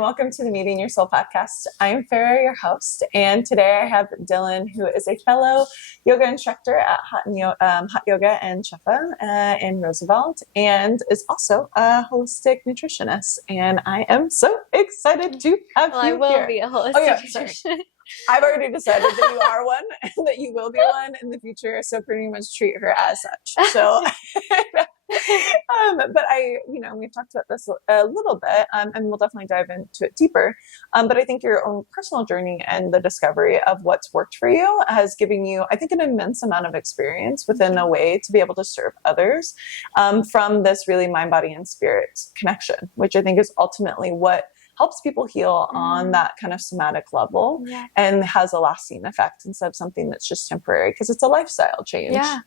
and welcome to the Meeting Your Soul podcast. I'm Farah, your host, and today I have Dylan, who is a fellow yoga instructor at Hot Yoga and Shefa in Roosevelt, and is also a holistic nutritionist. And I am so excited to have you I will here. be a holistic nutritionist. I've already decided that you are one and that you will be one in the future. So pretty much treat her as such. So, but we've talked about this a little bit, and we'll definitely dive into it deeper. But I think your own personal journey and the discovery of what's worked for you has given you, I think, an immense amount of experience within a way to be able to serve others from this really mind, body, and spirit connection, which I think is ultimately what helps people heal on that kind of somatic level and has a lasting effect instead of something that's just temporary, because it's a lifestyle change. Yeah.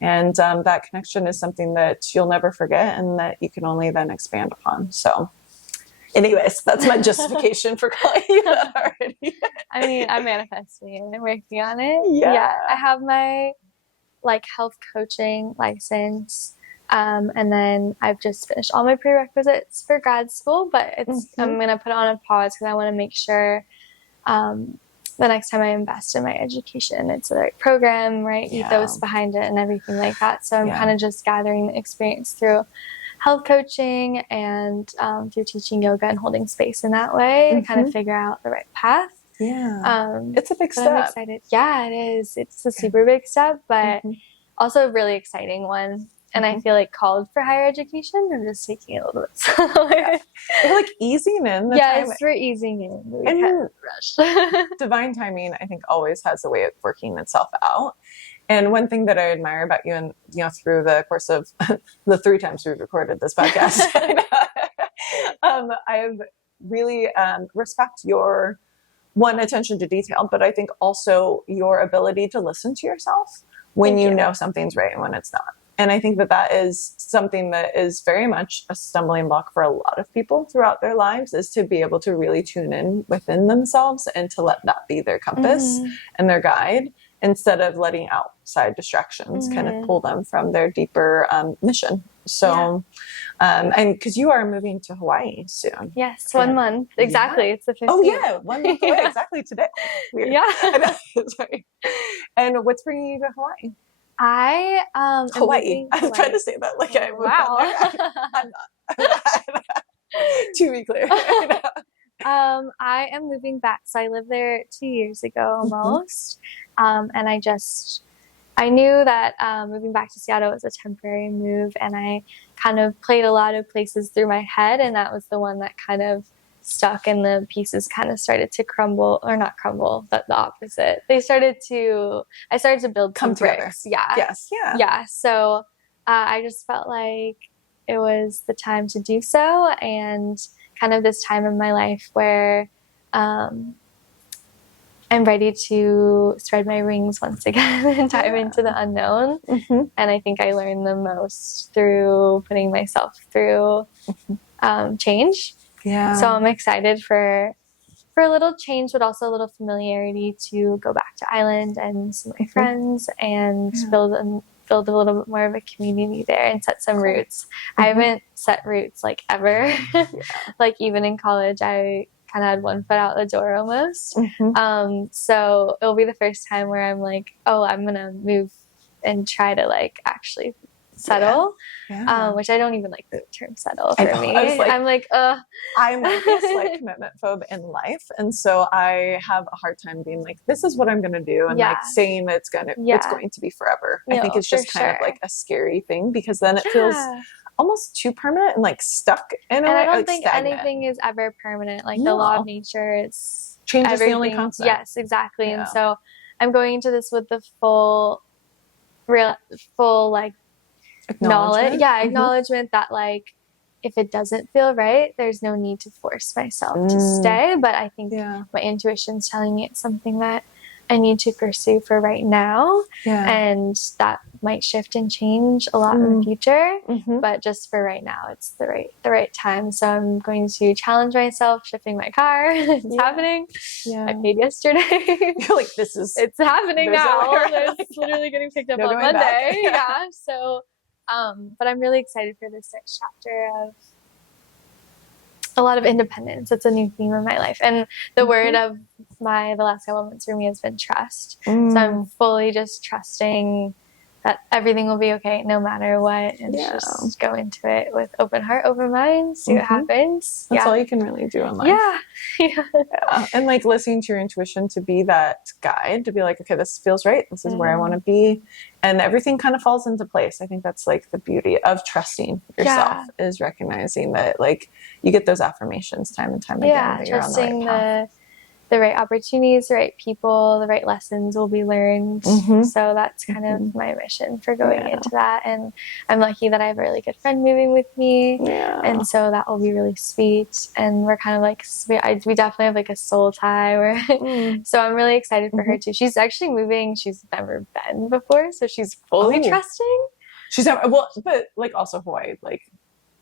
And that connection is something that you'll never forget and that you can only then expand upon. So anyways, that's my justification for calling you that already. I mean, I'm manifesting it. I'm working on it. Yeah. I have my health coaching license. And then I've just finished all my prerequisites for grad school, but I'm going to put it on a pause because I want to make sure the next time I invest in my education, it's the right program, right ethos behind it and everything like that. So I'm kind of just gathering the experience through health coaching and through teaching yoga and holding space in that way to kind of figure out the right path. Yeah. It's a big step. I'm excited. Yeah, it is. It's a super big step, but also a really exciting one. And I feel called for higher education. I'm just taking it a little bit slower. We're easing in the time. Yes, we're easing in. We and rush. Divine timing, I think, always has a way of working itself out. And one thing that I admire about you, and through the course of the 3 times we've recorded this podcast, I really respect your attention to detail, but I think also your ability to listen to yourself when you know something's right and when it's not. And I think that is something that is very much a stumbling block for a lot of people throughout their lives, is to be able to really tune in within themselves and to let that be their compass and their guide, instead of letting outside distractions kind of pull them from their deeper mission. So, and because you are moving to Hawaii soon. Yes, 1 month. Exactly. It's the 15th. Oh yeah, 1 month away. Exactly today. Weird. Yeah. Sorry. And what's bringing you to Hawaii? Hawaii. I'm trying to say that like I would. Wow. I'm not. To be clear. I am moving back. So I lived there 2 years ago almost. And I knew that moving back to Seattle was a temporary move, and I kind of played a lot of places through my head, and that was the one that kind of stuck, and the pieces kind of started to crumble, or not crumble, but the opposite. I started to build some bricks. Yeah. Yes. Yeah. Yeah. So I just felt like it was the time to do so, and kind of this time in my life where I'm ready to spread my wings once again and dive into the unknown. And I think I learned the most through putting myself through change. Yeah. So I'm excited for a little change, but also a little familiarity to go back to Island and see my friends and build a little bit more of a community there and set some roots. I haven't set roots ever. Even in college, I kind of had one foot out the door almost. So it'll be the first time where I'm I'm going to move and try to actually settle, which I don't even like the term settle for me. I'm a slight commitment phobe in life, and so I have a hard time being this is what I'm going to do, and saying that it's going to be forever. I think it's just kind of a scary thing, because then it feels almost too permanent and stuck in a way. And I don't think stagnant. anything is ever permanent. The law of nature is change is everything. The only constant. Yes, exactly. And so I'm going into this with the full knowledge, acknowledgement that if it doesn't feel right, there's no need to force myself to stay. But I think my intuition's telling me it's something that I need to pursue for right now, and that might shift and change a lot in the future. But just for right now, it's the right time. So I'm going to challenge myself, shipping my car. It's happening. I paid yesterday. You're it's happening now. It's literally getting picked up on Monday. So, but I'm really excited for this next chapter of a lot of independence. It's a new theme in my life. And the word of the last couple of months for me has been trust. So I'm fully just trusting that everything will be okay no matter what, and just go into it with open heart, open mind, see what happens. That's all you can really do in life. Yeah. And like listening to your intuition to be that guide, to be like, okay, this feels right, this is where I want to be, and everything kind of falls into place. I think that's like the beauty of trusting yourself, is recognizing that like you get those affirmations time and time again, that you're on the right path. The right opportunities, the right people, the right lessons will be learned. So that's kind of my mission for going into that. And I'm lucky that I have a really good friend moving with me. And so that will be really sweet. And we're kind of like, we definitely have like a soul tie. So I'm really excited for her too. She's actually moving. She's never been before. So she's fully trusting. She's never, well, but like also Hawaii, like,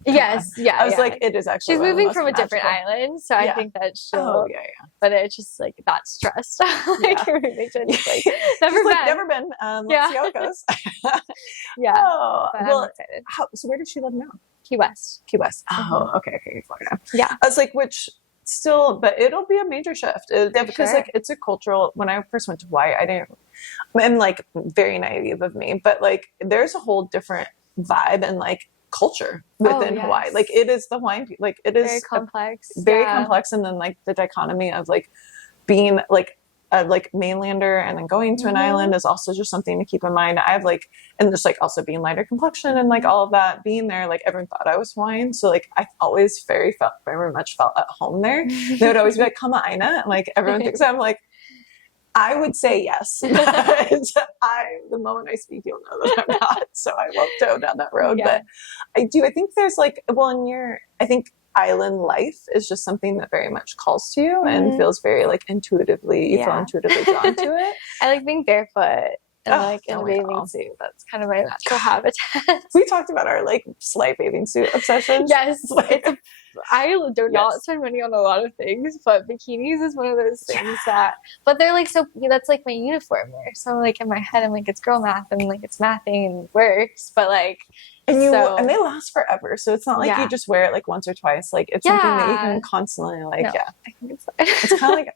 yes, I was like, it is actually. She's moving from a different island, so I think that she'll. But it's just like that stress. Like moving to like never been. Like, never been. Let's see how it goes. But well, I'm excited. So where does she live now? Key West. Key West. Oh, okay, Florida. Yeah. I was like, which still, but it'll be a major shift because like it's a cultural. When I first went to Hawaii, I'm like very naive of me, but like there's a whole different vibe and like culture within Hawaii. Like it is the Hawaiian, like it is very complex, very complex. And then like the dichotomy of like being like a like mainlander and then going to an island is also just something to keep in mind. I have like, and just like also being lighter complexion and like all of that, being there, like everyone thought I was Hawaiian. So like I always very much felt at home there. They would always be like, "Kama Aina," and like everyone thinks I'm like, I would say yes. The moment I speak, you'll know that I'm not. So I won't go down that road. But I think there's like, I think island life is just something that very much calls to you and feels very like intuitively, you feel intuitively drawn to it. I like being barefoot and like in a bathing suit. That's kind of my natural habitat. We talked about our like slight bathing suit obsession. Yes. I do not spend money on a lot of things, but bikinis is one of those things but they're like, so that's like my uniform wear. So like in my head, I'm like, it's girl math and like it's mathing and works, but like, and they last forever. So it's not like you just wear it like once or twice. Like it's something that you can constantly like, I think it's kind of like,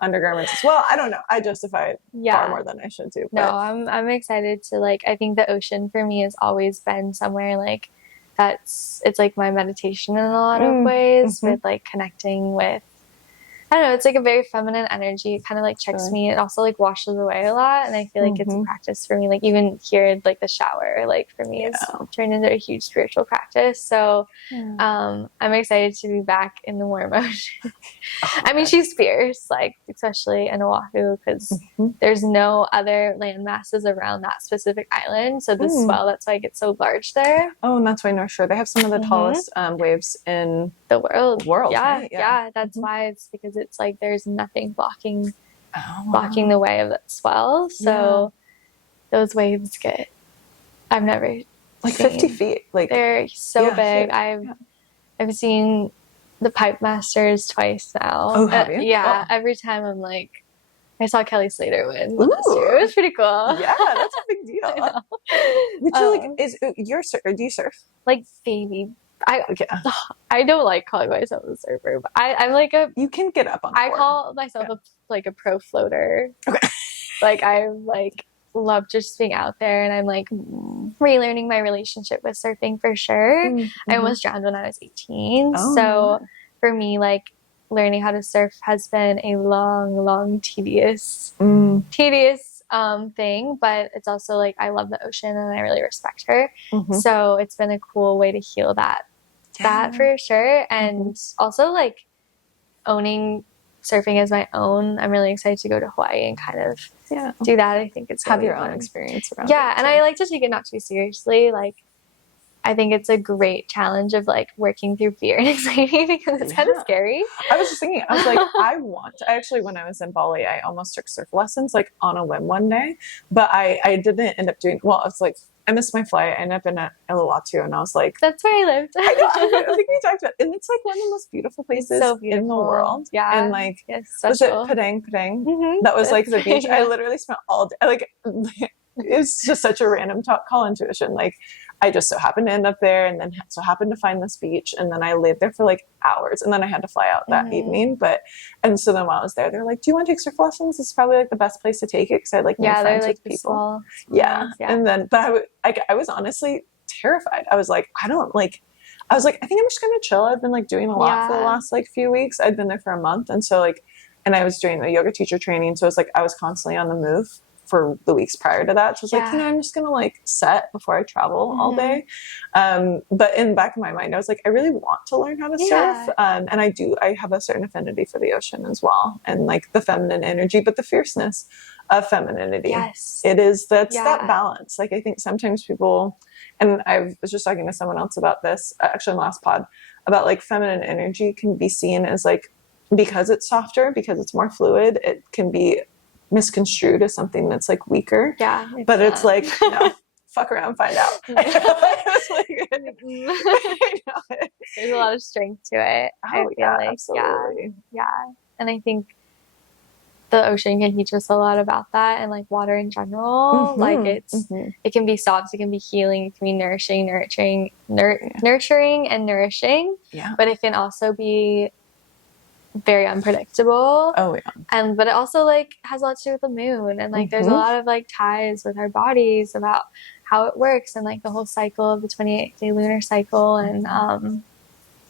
undergarments as well. I don't know. I justify it far more than I should do. But. No, I'm excited to like, I think the ocean for me has always been somewhere like, it's like my meditation in a lot of ways with like connecting with, I don't know, it's like a very feminine energy. It kind of like checks me. It also like washes away a lot. And I feel like it's a practice for me. Like even here, like the shower, like for me is turned into a huge spiritual practice. So I'm excited to be back in the warm ocean. I mean, she's fierce, like especially in Oahu, because there's no other land masses around that specific island. So the swell, that's why it gets so large there. Oh, and that's why North Shore, they have some of the tallest waves in the world. Yeah, right? Yeah. That's why it's because it's like there's nothing blocking the way of that swell. So those waves I've never like seen. 50 feet. Like they're so big. I've seen the Pipe Masters twice now. Oh, have you? Every time I'm like, I saw Kelly Slater win last year. It was pretty cool. Yeah, that's a big deal. Would you like, do you surf? Like baby. I don't like calling myself a surfer, but I'm like you can get up on board. I call myself a pro floater. Okay. Like I like love just being out there, and I'm like relearning my relationship with surfing for sure. I almost drowned when I was 18. So for me, like learning how to surf has been a long, tedious thing, but it's also like I love the ocean and I really respect her. So it's been a cool way to heal that for sure. And also like owning surfing as my own. I'm really excited to go to Hawaii and kind of do that. I think it's have your own experience around it. And I like to take it not too seriously. Like I think it's a great challenge of like working through fear and anxiety because it's kind of scary. I was just thinking, I was like, actually, when I was in Bali, I almost took surf lessons like on a whim one day, but I didn't end up doing, well, it's like, I missed my flight. I ended up in Uluwatu and I was like, that's where I lived. I know, I think we talked about it. And it's like one of the most beautiful places in the world. Yeah. And like, was it Padang? That was like the beach. I literally spent all day, like, it was just such a random call intuition. Like, I just so happened to end up there, and then so happened to find this beach, and then I laid there for like hours, and then I had to fly out that evening. And so then while I was there, they're like, "Do you want to take surf lessons? This is probably like the best place to take it because I like made friends like with the people." small Yeah. ones, And then, but I was honestly terrified. I was like, I was like, I think I'm just gonna chill. I've been like doing a lot for the last like few weeks. I'd been there for a month, and so like, and I was doing the yoga teacher training, so it was like I was constantly on the move for the weeks prior to that. So I was like, I'm just gonna like set before I travel all day. But in the back of my mind, I was like, I really want to learn how to surf, and I have a certain affinity for the ocean as well, and like the feminine energy, but the fierceness of femininity. It is that balance. Like I think sometimes people, and I was just talking to someone else about this actually in the last pod, about like feminine energy can be seen as like, because it's softer, because it's more fluid, it can be misconstrued as something that's like weaker. But it's like, no, fuck around, find out. There's a lot of strength to it. I feel like absolutely. And I think the ocean can teach us a lot about that, and like water in general. Like it can be soft, it can be healing, it can be nurturing and nourishing. But it can also be very unpredictable. But it also like has a lot to do with the moon, and like there's a lot of like ties with our bodies about how it works, and like the whole cycle of the 28-day lunar cycle. And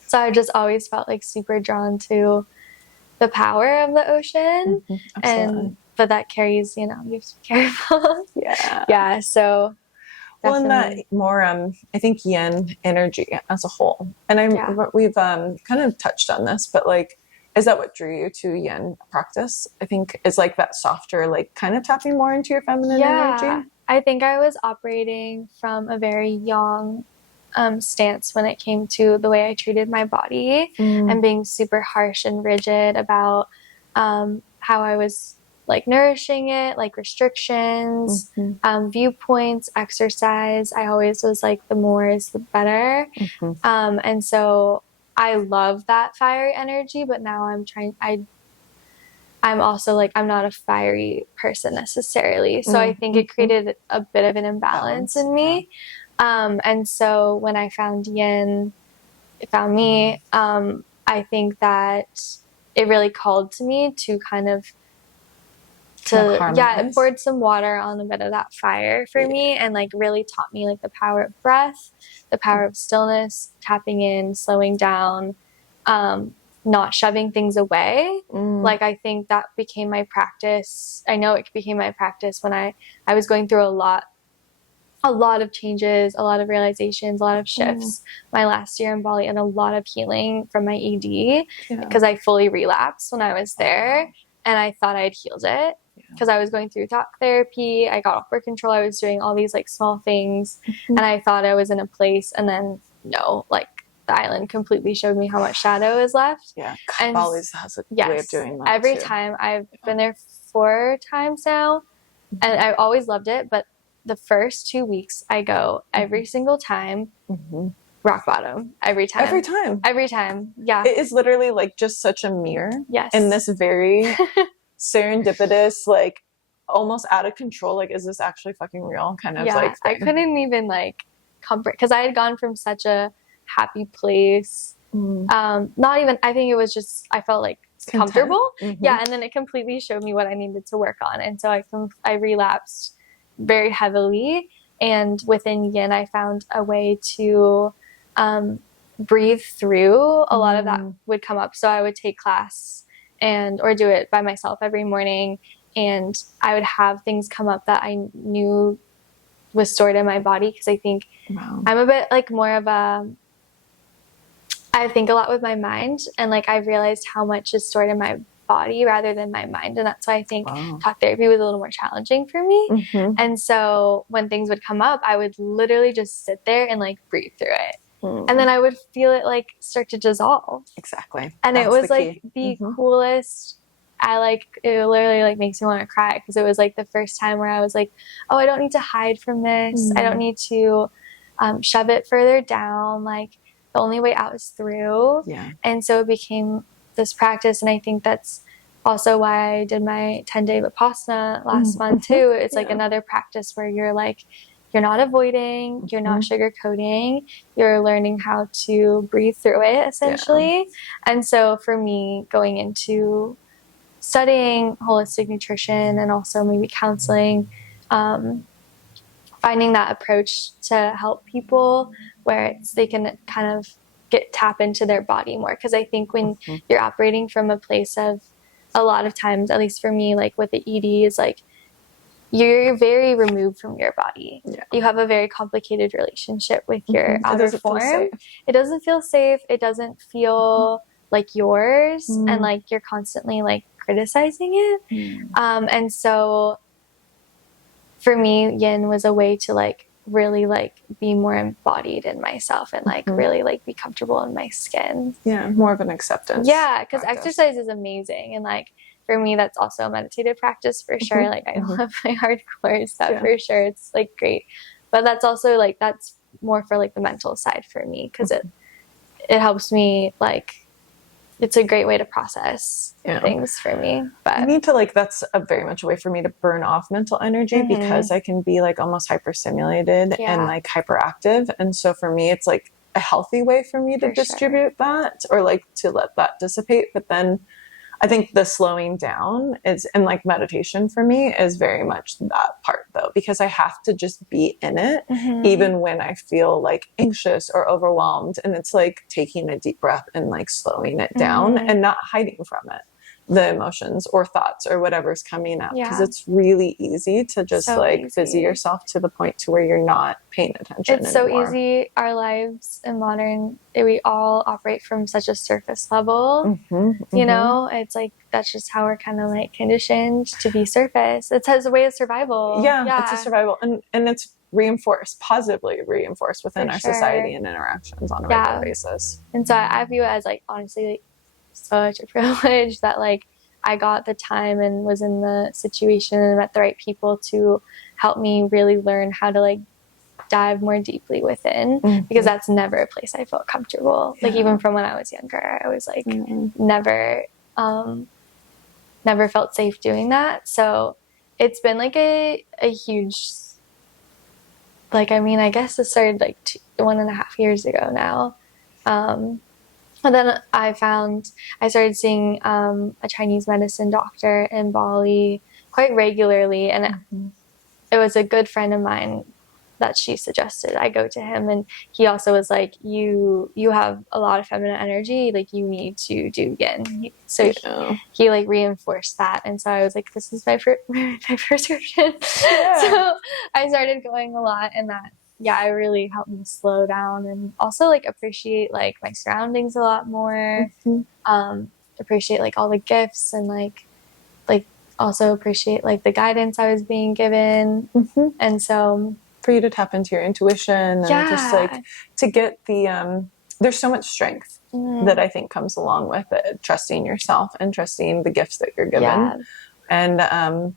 so I just always felt like super drawn to the power of the ocean. But that carries, you have to be careful. So well, and that more I think yin energy as a whole, and we've kind of touched on this, but like, is that what drew you to yin practice? I think is like that softer, like kind of tapping more into your feminine energy. I think I was operating from a very young stance when it came to the way I treated my body, and being super harsh and rigid about how I was like nourishing it, like restrictions, viewpoints, exercise. I always was like, the more is the better. And so I love that fiery energy, but now I'm also like, I'm not a fiery person necessarily. So I think it created a bit of an imbalance in me. And so when I found yin, it found me, I think that it really called to me to kind of it poured some water on a bit of that fire for me, and like really taught me like the power of breath, the power of stillness, tapping in, slowing down, not shoving things away. Like I think that became my practice. I know it became my practice when I was going through a lot of changes, a lot of realizations, a lot of shifts my last year in Bali, and a lot of healing from my ED, because I fully relapsed when I was there, and I thought I'd healed it because I was going through talk therapy. I got off birth control. I was doing all these like small things, and I thought I was in a place, and then no, like the island completely showed me how much shadow is left. And Bali has a way of doing that every time. I've been there 4 times now, and I've always loved it, but the first 2 weeks I go every single time, rock bottom every time. It is literally like just such a mirror. In this very serendipitous, like almost out of control, like, is this actually fucking real kind of like thing. I couldn't even like comfort, because I had gone from such a happy place, not even, I think it was just, I felt like comfortable. And then it completely showed me what I needed to work on, and so I relapsed very heavily. And within yin, I found a way to breathe through a lot of that would come up. So I would take class or do it by myself every morning, and I would have things come up that I knew was stored in my body, because I think I'm a bit like more of I think a lot with my mind, and like I've realized how much is stored in my body rather than my mind, and that's why I think talk therapy was a little more challenging for me. And so when things would come up, I would literally just sit there and like breathe through it, and then I would feel it like start to dissolve. And that's it was like the coolest. It literally like makes me want to cry, because it was like the first time where I was like, oh, I don't need to hide from this. I don't need to shove it further down. Like the only way out is through. And so it became this practice, and I think that's also why I did my 10-day Vipassana last month too. It's like another practice where you're like you're not avoiding, you're not sugarcoating, you're learning how to breathe through it essentially. And so for me, going into studying holistic nutrition and also maybe counseling, finding that approach to help people where they can kind of tap into their body more. Because I think when you're operating from a place of, a lot of times, at least for me, like with the ED, is like you're very removed from your body. You have a very complicated relationship with your outer form. It doesn't feel safe. It doesn't feel like yours, and like you're constantly like criticizing it. And so for me, yin was a way to like really like be more embodied in myself and like really like be comfortable in my skin. Yeah, more of an acceptance. Yeah, because exercise is amazing, and like for me, that's also a meditative practice for sure. Like I love my hardcore stuff for sure. It's like great, but that's also like that's more for like the mental side for me, because it helps me like, it's a great way to process things for me. But I need to like, that's a very much a way for me to burn off mental energy because I can be like almost hyperstimulated and like hyperactive. And so for me, it's like a healthy way for me to distribute that, or like to let that dissipate. But then I think the slowing down is, and like meditation for me is very much that part though, because I have to just be in it even when I feel like anxious or overwhelmed. And it's like taking a deep breath and like slowing it down and not hiding from it, the emotions or thoughts or whatever's coming up, because it's really easy to just busy yourself to the point to where you're not paying attention anymore. So easy. Our lives in modern, we all operate from such a surface level. You know, it's like that's just how we're kind of like conditioned to be surface. It's as a way of survival. It's a survival, and it's positively reinforced within our society and interactions on a regular basis. And so I view it as like, honestly, like such a privilege that like I got the time and was in the situation and met the right people to help me really learn how to like dive more deeply within, because that's never a place I felt comfortable. Like even from when I was younger, I was like never felt safe doing that. So it's been like a huge, like, I mean, I guess it started like 1.5 years ago now. And then I started seeing a Chinese medicine doctor in Bali quite regularly. And it was a good friend of mine that she suggested I go to him. And he also was like, you have a lot of feminine energy. Like you need to do yin. So he like reinforced that. And so I was like, this is my prescription. So I started going a lot, and that it really helped me slow down and also like appreciate like my surroundings a lot more. Appreciate like all the gifts, and like also appreciate like the guidance I was being given. And so for you to tap into your intuition and just like to get the there's so much strength that I think comes along with it, trusting yourself and trusting the gifts that you're given. And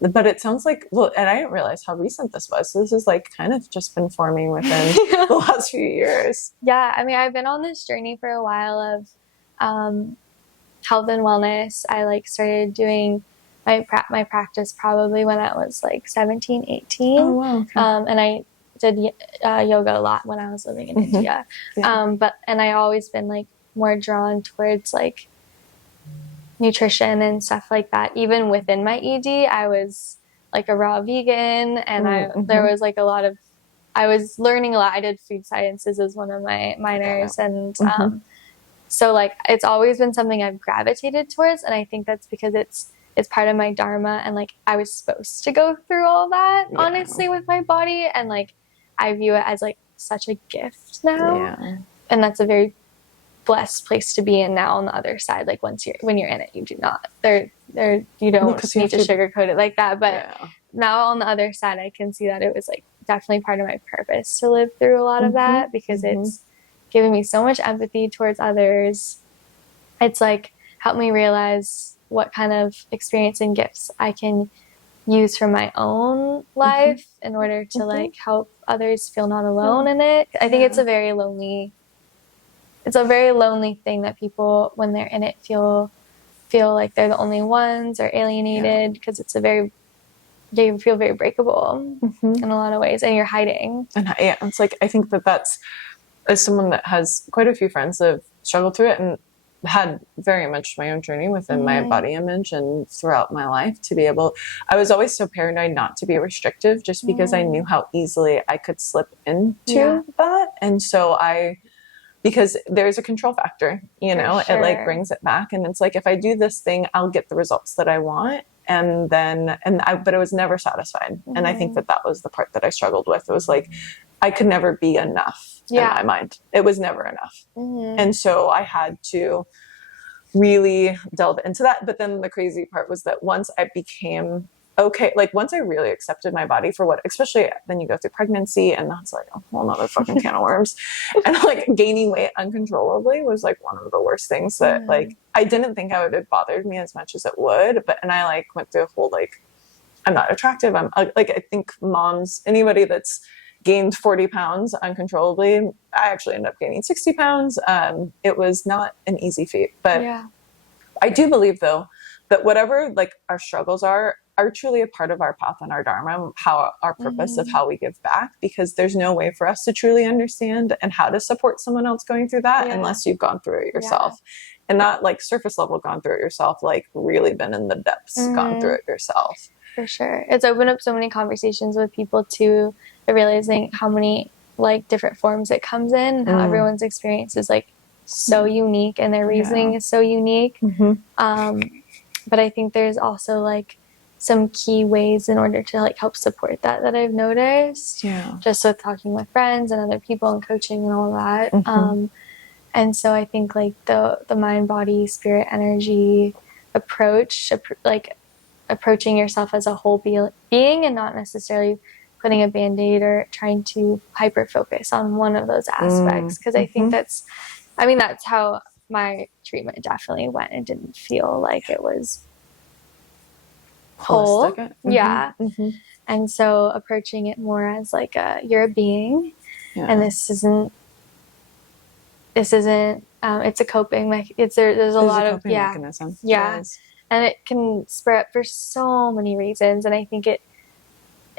but it sounds like, well, and I didn't realize how recent this was. So this is like kind of just been forming within the last few years. I mean, I've been on this journey for a while of health and wellness. I like started doing my practice probably when I was like 17, 18. Oh, wow. Okay. And I did yoga a lot when I was living in India. And I always been like more drawn towards like nutrition and stuff like that. Even within my ED, I was like a raw vegan, and there was like I was learning a lot. I did food sciences as one of my minors. And so like it's always been something I've gravitated towards. And I think that's because it's part of my dharma, and like I was supposed to go through all that honestly with my body, and like I view it as like such a gift now. And that's a very blessed place to be in now. On the other side, like when you're in it, you do not you don't need to sugarcoat it like that. But now on the other side, I can see that it was like definitely part of my purpose to live through a lot of that, because it's given me so much empathy towards others. It's like helped me realize what kind of experience and gifts I can use from my own life in order to like help others feel not alone in it. I think it's a very lonely thing that people, when they're in it, feel like they're the only ones or alienated, because it's a very you feel very breakable in a lot of ways, and you're hiding. And yeah, it's like, I think that that's, as someone that has quite a few friends that have struggled through it and had very much my own journey within my body image and throughout my life, to be able, I was always so paranoid not to be restrictive, just because I knew how easily I could slip into that. And so because there's a control factor, you know, sure. it like brings it back. And it's like, if I do this thing, I'll get the results that I want. But it was never satisfied. And I think that that was the part that I struggled with. It was like, I could never be enough in my mind. It was never enough. And so I had to really delve into that. But then the crazy part was that once I became okay, like once I really accepted my body for what, especially then you go through pregnancy, and that's like a whole nother fucking can of worms. And like gaining weight uncontrollably was like one of the worst things that like, I didn't think I would have bothered me as much as it would. And I like went through a whole, like, I'm not attractive. I'm like, I think moms, anybody that's gained 40 pounds uncontrollably, I actually ended up gaining 60 pounds. It was not an easy feat, but I do believe though, that whatever like our struggles are truly a part of our path and our dharma, how our purpose of how we give back, because there's no way for us to truly understand and how to support someone else going through that unless you've gone through it yourself. And not like surface level gone through it yourself, like really been in the depths, gone through it yourself. For sure. It's opened up so many conversations with people too, realizing how many like different forms it comes in, how everyone's experience is like so unique and their reasoning is so unique. But I think there's also like some key ways in order to like help support that I've noticed. Just with talking with friends and other people and coaching and all that. And so I think like the mind, body, spirit, energy approach, like approaching yourself as a whole being and not necessarily putting a band-aid or trying to hyper focus on one of those aspects. Because I think that's how my treatment definitely went. It didn't feel like it was whole. And so approaching it more as like you're a being, and this isn't it's a coping there's a lot of mechanism. And it can spread up for so many reasons. And I think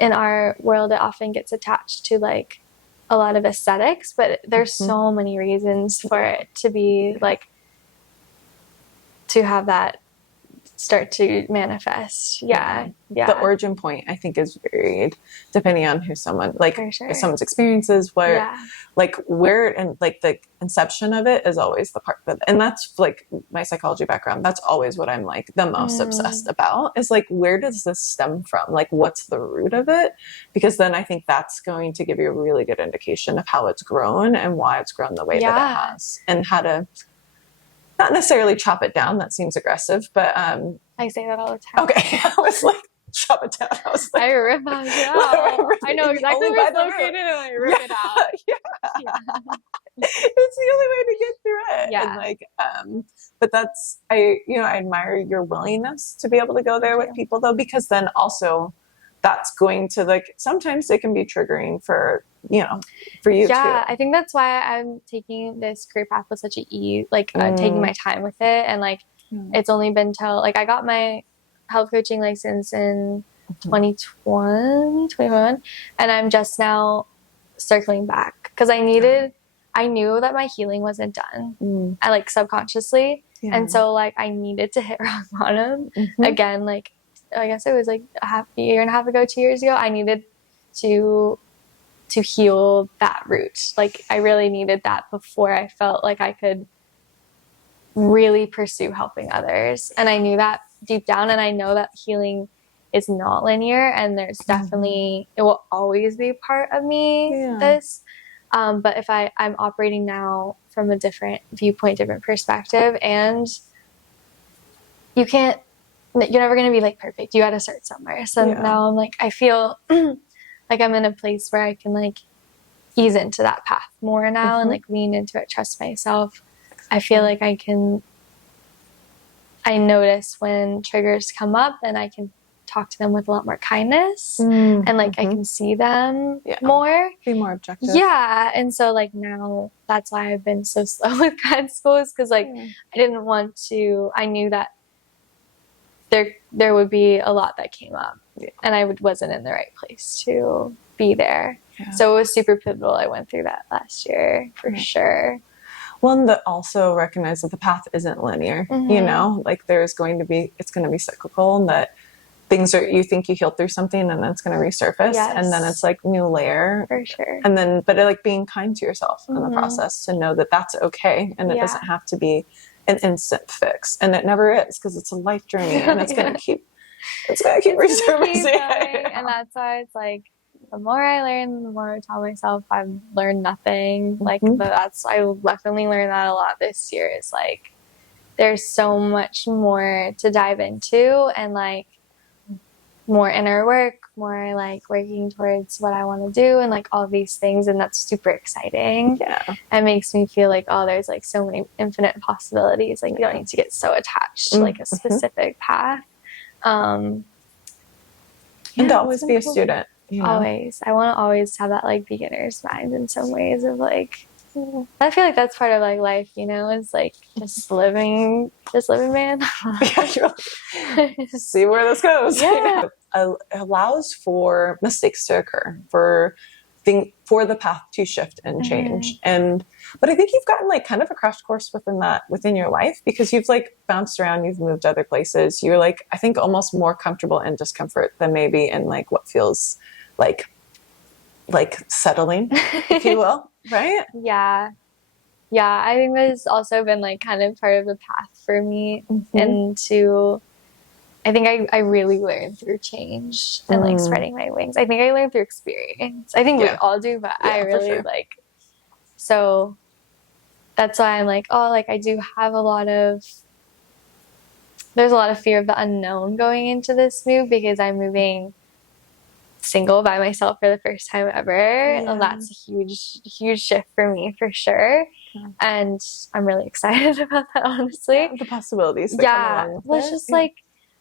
in our world, it often gets attached to like a lot of aesthetics, but there's so many reasons for it to be like, to have that start to manifest. The origin point, I think, is varied depending on who someone, like someone's experiences, where and like the inception of it is always the part that, and that's like my psychology background, that's always what I'm like the most obsessed about, is like, where does this stem from? Like, what's the root of it? Because then I think that's going to give you a really good indication of how it's grown and why it's grown the way that it has, and how to not necessarily chop it down. That seems aggressive, but I say that all the time. Okay, I was like, chop it down. I was like, I rip out. I know exactly where it's located, and I rip it out. It's the only way to get through it. And like, but that's, I admire your willingness to be able to go there with people though, because then also that's going to, like, sometimes it can be triggering for for you too. I think that's why I'm taking this career path with such ease, like taking my time with it. And like, it's only been till like I got my health coaching license in 2020, 21, and I'm just now circling back because I knew that my healing wasn't done. I like subconsciously. And so like I needed to hit rock bottom again. Like, I guess it was like a year and a half ago, 2 years ago, I needed to heal that root. Like I really needed that before I felt like I could really pursue helping others. And I knew that deep down, and I know that healing is not linear, and there's definitely, it will always be part of me, this. But if I'm operating now from a different viewpoint, different perspective, and you're never going to be like perfect. You got to start somewhere. So now I'm like, I feel like I'm in a place where I can like ease into that path more now and like lean into it, trust myself. I feel like I notice when triggers come up, and I can talk to them with a lot more kindness and like I can see them more. Be more objective. Yeah. And so like now that's why I've been so slow with grad school, is because like I didn't want to, I knew that there would be a lot that came up, Yeah. and I wasn't in the right place to be there. Yeah. So it was super pivotal. I went through that last year for sure. One that also recognize that the path isn't linear, you know, like it's going to be cyclical, and that things are, you think you healed through something and then it's going to resurface. Yes. And then it's like new layer. For sure. And then, but like being kind to yourself in the process to know that that's okay. And it doesn't have to be an instant fix. And it never is, because it's a life journey, and it's going to keep, resurfacing. And that's why it's like, the more I learn, the more I tell myself I've learned nothing. Like I definitely learned that a lot this year, is like, there's so much more to dive into, and like more inner work, more like working towards what I want to do, and like all these things. And that's super exciting. Yeah. It makes me feel like, oh, there's like so many infinite possibilities. Like you don't need to get so attached to like a specific path. And to always be a student. You know? Always. I want to always have that like beginner's mind in some ways of like, I feel like that's part of like life, you know, is like just living, man. See where this goes. Yeah. Allows for mistakes to occur, for the path to shift and change. But I think you've gotten like kind of a crash course within your life, because you've like bounced around, you've moved other places. You're like, I think, almost more comfortable in discomfort than maybe in like what feels like settling, if you will. Right? Yeah. I think that's also been like kind of part of the path for me. And I think I really learned through change and like spreading my wings. I think I learned through experience. I think we all do, but I really so that's why I'm like, oh, like I do have there's a lot of fear of the unknown going into this move, because I'm moving single by myself for the first time ever. And that's a huge shift for me, for sure. And I'm really excited about that, honestly. The possibilities that come along with well, it's just like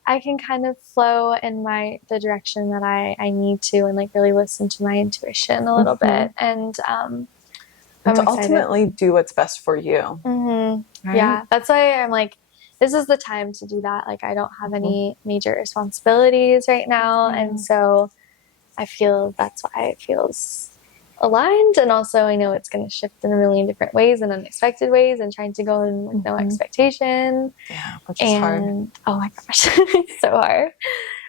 I can kind of flow in the direction that I need to, and like really listen to my intuition a little bit, and to ultimately do what's best for you. Right? Yeah, that's why I'm like, this is the time to do that. Like I don't have any major responsibilities right now, and so I feel that's why it feels aligned. And also I know it's going to shift in a million different ways and unexpected ways, and trying to go in with no expectation. Yeah, which is hard. Oh my gosh, it's so hard.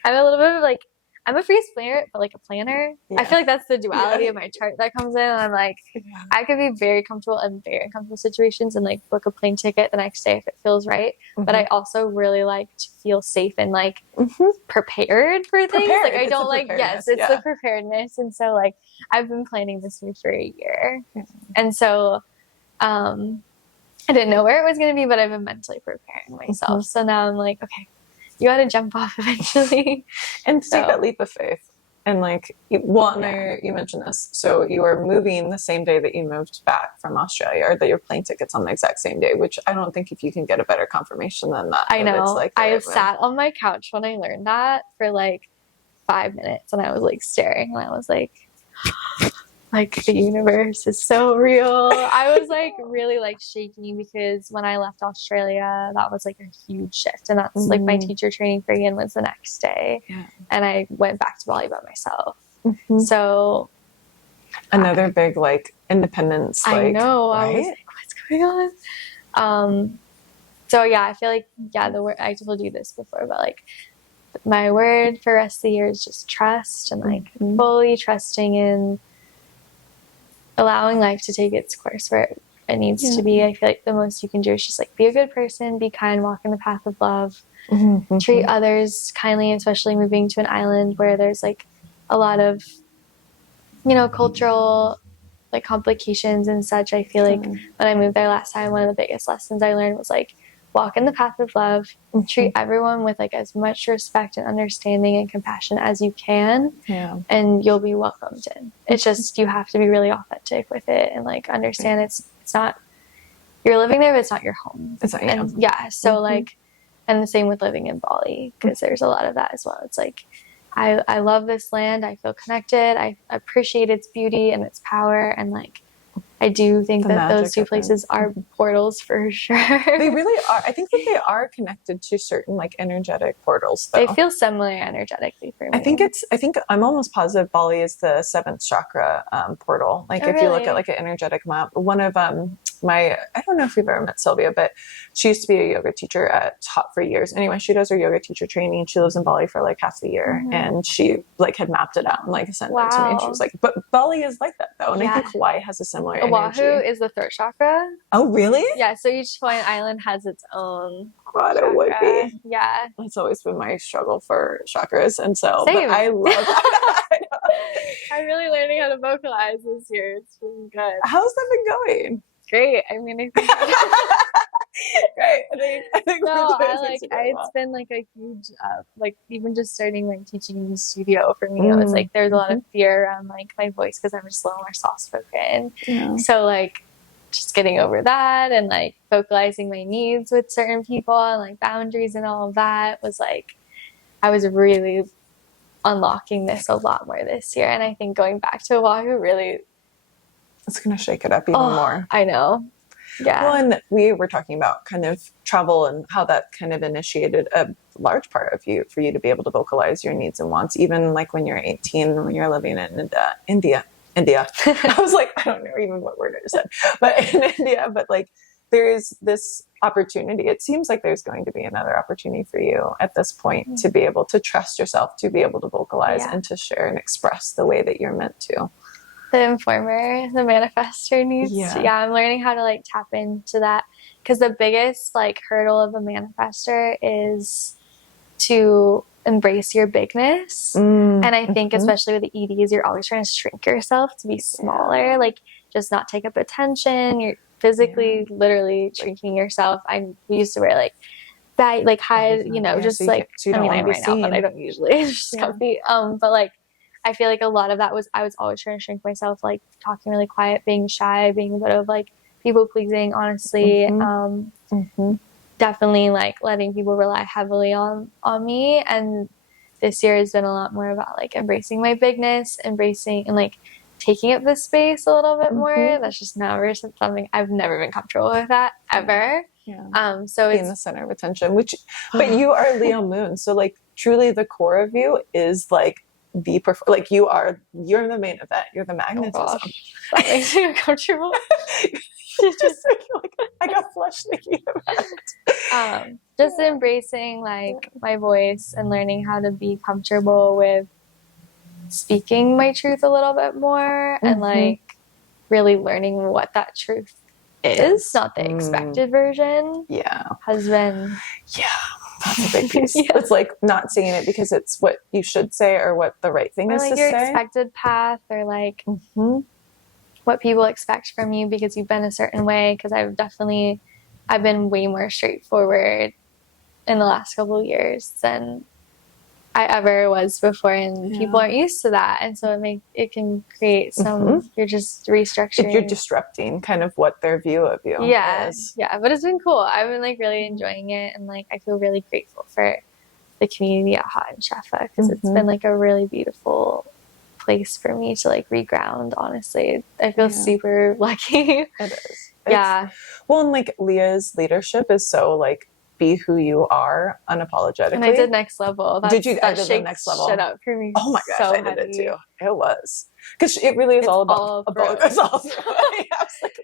I'm a little bit of like, I'm a free spirit, but like a planner. I feel like that's the duality of my chart that comes in. And I'm like, I could be very comfortable in very uncomfortable situations and like book a plane ticket the next day if it feels right. But I also really like to feel safe and like prepared for things. Like I don't like, it's the preparedness. And so like, I've been planning this move for a year. And so, I didn't know where it was going to be, but I've been mentally preparing myself. So now I'm like, okay, you got to jump off eventually. And take that leap of faith. And like, you mentioned this. So you were moving the same day that you moved back from Australia, or that your plane ticket's on the exact same day, which I don't think if you can get a better confirmation than that. I know. It's like I sat on my couch when I learned that for like 5 minutes, and I was like staring, and I was like the universe is so real. I was like really like shaking, because when I left Australia, that was like a huge shift. And that's like my teacher training for Ian was the next day. And I went back to Bali by myself. So another big like independence. I know. Right? I was like, what's going on? So yeah, I feel like, the word, I told you this before, but like my word for the rest of the year is just trust, and like fully trusting in allowing life to take its course where it needs to be. I feel like the most you can do is just like be a good person, be kind, walk in the path of love, treat others kindly, especially moving to an island where there's like a lot of, cultural like complications and such. I feel like when I moved there last time, one of the biggest lessons I learned was like, walk in the path of love, treat everyone with like as much respect and understanding and compassion as you can, and you'll be welcomed in. It's just, you have to be really authentic with it, and like understand it's not, you're living there, but it's not your home. It's not your home. So like, and the same with living in Bali, because there's a lot of that as well. It's like, I love this land, I feel connected, I appreciate its beauty and its power, and like, I do think The that those magic two of it. places are portals for sure. They really are. I think that they are connected to certain like energetic portals They though. feel similar energetically for me. I think I'm almost positive Bali is the seventh chakra portal. Like Oh, if you look at really? like an energetic map, one of I don't know if you've ever met Sylvia, but she used to be a yoga teacher at Top for years. Anyway, she does her yoga teacher training. She lives in Bali for like half the year, and she like had mapped it out and like sent it to me. And she was Wow. like, "But Bali is like that though," and I Yeah. think Hawaii has a similar Oahu energy. is the throat chakra. Oh, really? Yeah, so each Hawaiian island has its own God, it would chakra. be. Yeah. It's always been my struggle for chakras, and so, but Same. I love that. I'm really learning how to vocalize this year. It's been good. How's that been going? Great. I mean, I think Great. I think no, we're doing I like things really it's well. been like a huge like even just starting like teaching in the studio for me, it was like there's a lot of fear around like my voice because I'm just a little more soft spoken. Yeah. So like just getting over that and like vocalizing my needs with certain people and like boundaries and all of that was like I was really unlocking this a lot more this year. And I think going back to Oahu really It's going to shake it up even more. I know. Yeah. Well, and we were talking about kind of travel and how that kind of initiated a large part of you for you to be able to vocalize your needs and wants, even like when you're 18, when you're living in India. I was like, I don't know even what word I said, but in India, but like there is this opportunity. It seems like there's going to be another opportunity for you at this point to be able to trust yourself, to be able to vocalize and to share and express the way that you're meant to. The informer, the manifestor needs I'm learning how to like tap into that because the biggest like hurdle of a manifestor is to embrace your bigness. And I think especially with the EDs, you're always trying to shrink yourself to be smaller, like just not take up attention. You're physically literally shrinking yourself. We used to wear like that, like hide, you know, just so like I mean I'm right now, but I don't usually. It's just comfy. But like I feel like a lot of that was I was always trying to shrink myself, like talking really quiet, being shy, being a bit of like people pleasing, honestly. Definitely like letting people rely heavily on me. And this year has been a lot more about like embracing my bigness, embracing and like taking up this space a little bit more. That's just never something I've never been comfortable with that ever. So being the center of attention, but you are Leo moon. So like truly the core of you is like like you're the main event. You're the magnetism. Oh gosh, that makes me uncomfortable. Just like I got flushed thinking about it. Just embracing like my voice and learning how to be comfortable with speaking my truth a little bit more and like really learning what that truth is, not the expected version. Has been that's a big piece. It's like not saying it because it's what you should say or what the right thing is like to your say. expected path or like what people expect from you because you've been a certain way. Because I've been way more straightforward in the last couple of years than I ever was before, and people aren't used to that, and so it can create some. You're just restructuring. You're disrupting kind of what their view of you is. But it's been cool. I've been like really enjoying it, and like I feel really grateful for the community at Hot and Shefa because it's been like a really beautiful place for me to like reground. Honestly, I feel super lucky. It is. Well, and like Leah's leadership is so like be who you are unapologetically. And I did Next Level. Did you? I did the Next Level. Shit up for me. Oh my gosh, I did it too. It was because it really is all about it's all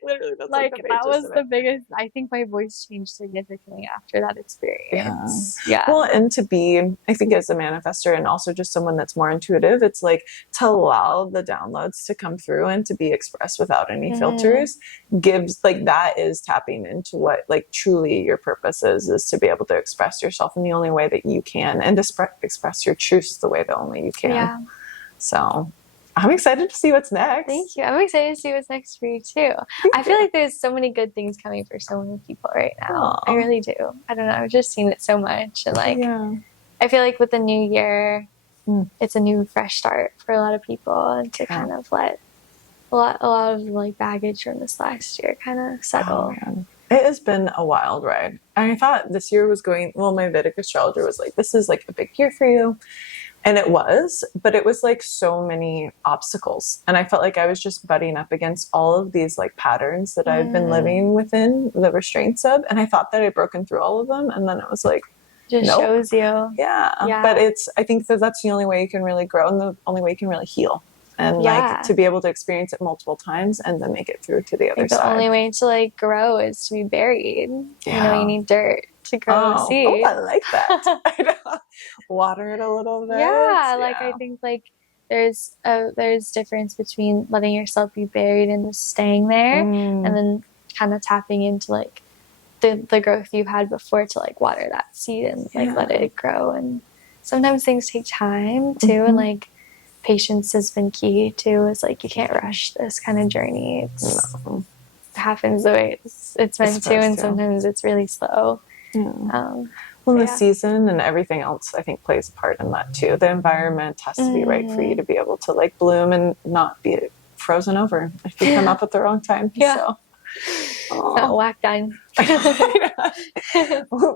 literally that's like that was the biggest. I think my voice changed significantly after that experience. Well, and to be, I think as a manifestor and also just someone that's more intuitive, it's like to allow the downloads to come through and to be expressed without any filters gives like that is tapping into what like truly your purpose is to be able to express yourself in the only way that you can and to express your truths the way that only you can. So I'm excited to see what's next. Thank you. I'm excited to see what's next for you too. I feel like there's so many good things coming for so many people right now. I really do. I don't know. I've just seen it so much. And like, I feel like with the new year, it's a new fresh start for a lot of people and to kind of let a lot of like baggage from this last year kind of settle. It has been a wild ride. I thought this year was going, well, my Vedic astrologer was like, this is like a big year for you. And it was, but it was like so many obstacles. And I felt like I was just butting up against all of these like patterns that I've been living within the restraints of. And I thought that I'd broken through all of them. And then it was like, Just nope. shows you. Yeah. Yeah. But I think that that's the only way you can really grow and the only way you can really heal. And like to be able to experience it multiple times and then make it through to the other side. The only way to like grow is to be buried. You know, you need dirt to grow seeds. Oh, I like that. I know. Water it a little bit. Yeah, like I think like there's difference between letting yourself be buried and just staying there, and then kind of tapping into like the growth you've had before to like water that seed and like let it grow. And sometimes things take time too, and like patience has been key too. Is like you can't rush this kind of journey. It happens the way it's meant to, and sometimes it's really slow. Well, the season and everything else, I think, plays a part in that too. The environment has to be right for you to be able to like bloom and not be frozen over if you come up at the wrong time. So. Not whack down.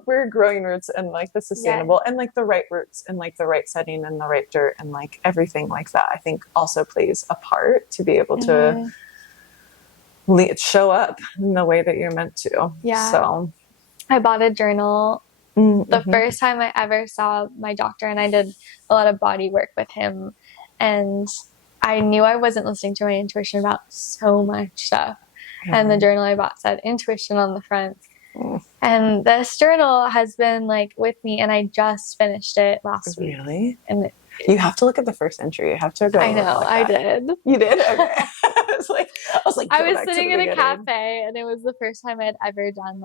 We're growing roots and like the sustainable and like the right roots and like the right setting and the right dirt and like everything like that, I think also plays a part to be able to show up in the way that you're meant to. So I bought a journal the first time I ever saw my doctor, and I did a lot of body work with him, and I knew I wasn't listening to my intuition about so much stuff. And the journal I bought said intuition on the front. And this journal has been like with me, and I just finished it last week. Really? And you have to look at the first entry. You have to go. I know, I did. You did? Okay. I was like, I was sitting in a cafe, and it was the first time I'd ever done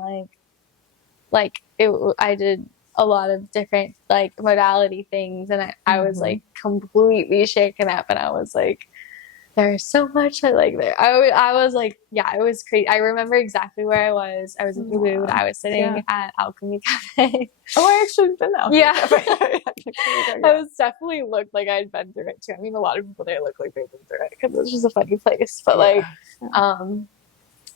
I did a lot of different like modality things, and I was like completely shaken up, and I was like, there's so much I like there. I was like, it was crazy. I remember exactly where I was. I was in Duluth. I was sitting at Alchemy Cafe. Oh, I actually been out. Cafe. I was definitely looked like I'd been through it too. I mean, a lot of people there look like they've been through it because it's just a funny place. But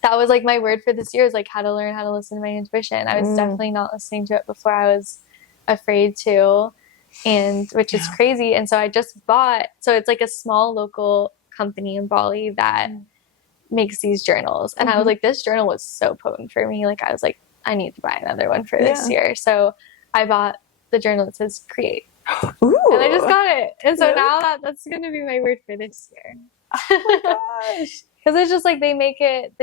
that was like my word for this year, is like how to learn how to listen to my intuition. I was definitely not listening to it before. I was afraid to, and which is crazy. And so I just bought. So it's like a small local company in Bali that makes these journals, and I was like, this journal was so potent for me. Like I was like, I need to buy another one for this year. So I bought the journal that says create. Ooh. And I just got it, and so now that's going to be my word for this year. Oh my gosh. Because it's just like they make it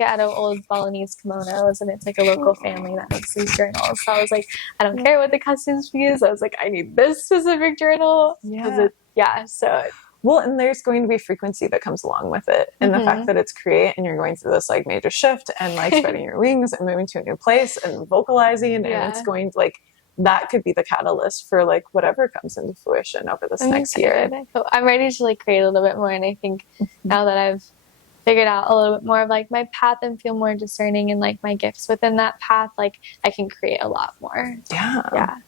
out of old Balinese kimonos, and it's like a local family that makes these journals. So I was like, I don't care what the customs fee is. I was like, I need this specific journal. Well, and there's going to be frequency that comes along with it. And the fact that it's create and you're going through this like major shift and like spreading your wings and moving to a new place and vocalizing, and it's going to like, that could be the catalyst for like whatever comes into fruition over this next year. I'm ready to like create a little bit more. And I think now that I've figured out a little bit more of like my path and feel more discerning and like my gifts within that path, like I can create a lot more.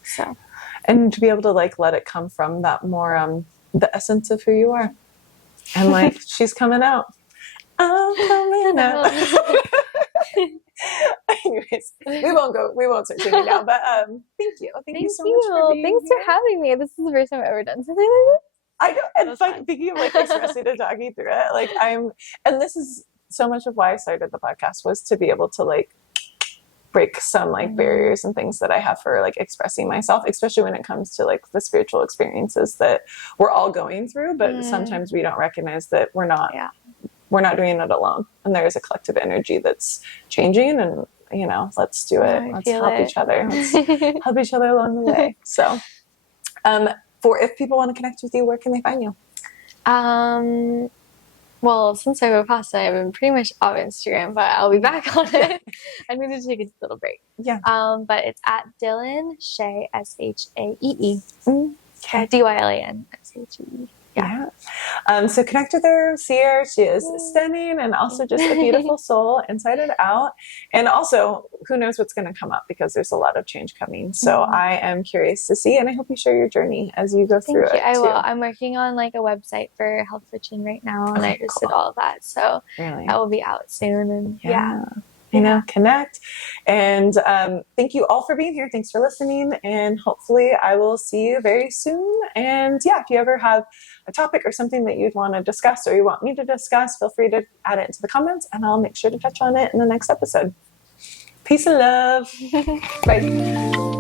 So, and to be able to like let it come from that more the essence of who you are, and like she's coming out. I'm coming out. Anyways, we won't start singing now, but thank you so much for being Thanks here. for having me. This is the first time I've ever done something like this. I know, and it's like thinking of like expressing to talking through it, like and this is so much of why I started the podcast, was to be able to like break some like barriers and things that I have for like expressing myself, especially when it comes to like the spiritual experiences that we're all going through, but sometimes we don't recognize that we're not doing it alone, and there is a collective energy that's changing, and let's do it. Let's help each other. Let's help each other along the way. So for if people want to connect with you, where can they find you? Well, since I have a pasta, I've been pretty much off Instagram, but I'll be back on it. I need to take a little break. But it's at Dylan Shae, SHAEE. DYLAN SHAE. So connect with her, see her. She is stunning and also just a beautiful soul inside and out. And also, who knows what's going to come up, because there's a lot of change coming. So I am curious to see, and I hope you share your journey as you go through it. I will. I'm working on like a website for health coaching right now, and I just did all of that. So that will be out soon. And connect. And thank you all for being here. Thanks for listening. And hopefully I will see you very soon. And yeah, if you ever have a topic or something that you'd want to discuss or you want me to discuss, feel free to add it into the comments and I'll make sure to touch on it in the next episode. Peace and love. Bye.